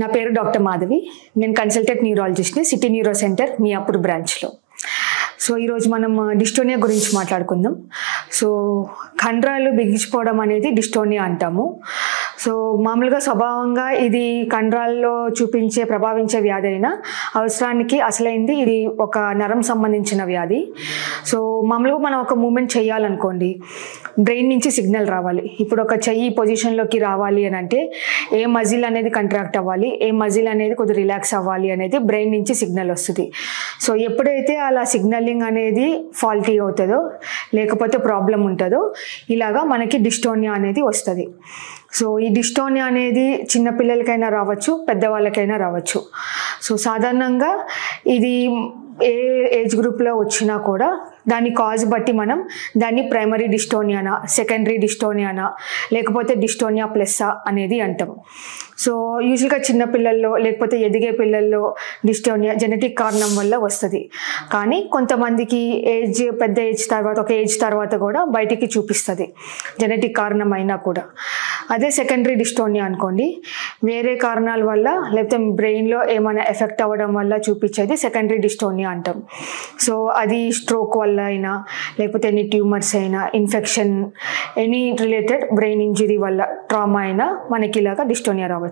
నా పేరు డాక్టర్ మాధవి. నేను కన్సల్టెంట్ న్యూరాలజిస్ట్ని సిటీ న్యూరో సెంటర్ మియాపూర్ బ్రాంచ్లో. సో ఈరోజు మనం డిస్టోనియా గురించి మాట్లాడుకుందాం. సో కండరాలు బిగించిపోవడం అనేది డిస్టోనియా అంటాము. సో మామూలుగా స్వభావంగా ఇది కండరాల్లో ప్రభావించే వ్యాధి అయినా అవసరానికి అసలైంది ఇది ఒక నరం సంబంధించిన వ్యాధి. సో మామూలుగా మనం ఒక మూమెంట్ చేయాలనుకోండి, బ్రెయిన్ నుంచి సిగ్నల్ రావాలి. ఇప్పుడు ఒక చెయ్యి పొజిషన్లోకి రావాలి అని అంటే ఏ మజిల్ అనేది కంట్రాక్ట్ అవ్వాలి, ఏ మజిల్ అనేది కొద్దిగా రిలాక్స్ అవ్వాలి అనేది బ్రెయిన్ నుంచి సిగ్నల్ వస్తుంది. సో ఎప్పుడైతే అలా సిగ్నలింగ్ అనేది ఫాల్టీ అవుతుందో లేకపోతే ప్రాబ్లం ఉంటుందో ఇలాగా మనకి డిస్టోనియా అనేది వస్తుంది. సో ఈ డిస్టోనియా అనేది చిన్నపిల్లలకైనా రావచ్చు, పెద్దవాళ్ళకైనా రావచ్చు. సో సాధారణంగా ఇది ఏ ఏజ్ గ్రూప్లో వచ్చినా కూడా దాని కాజ్ బట్టి మనం దాన్ని ప్రైమరీ డిస్టోనియానా, సెకండరీ డిస్టోనియానా, లేకపోతే డిస్టోనియా ప్లస్సా అనేది అంటాం. సో యూజువల్గా చిన్నపిల్లల్లో లేకపోతే ఎదిగే పిల్లల్లో డిస్టోనియా జెనెటిక్ కారణం వల్ల వస్తుంది. కానీ కొంతమందికి పెద్ద ఏజ్ తర్వాత, ఒక ఏజ్ తర్వాత కూడా బయటికి చూపిస్తుంది జెనెటిక్ కారణం అయినా కూడా. అదే సెకండరీ డిస్టోనియా అనుకోండి, వేరే కారణాల వల్ల లేకపోతే బ్రెయిన్లో ఏమైనా ఎఫెక్ట్ అవ్వడం వల్ల చూపించేది సెకండరీ డిస్టోనియా అంటాం. సో అది స్ట్రోక్ వల్ల అయినా, లేకపోతే ఎనీ ట్యూమర్స్ అయినా, infection, any related brain injury వల్ల, ట్రామా అయినా మనకి ఇలాగా డిస్టోనియా రావచ్చు.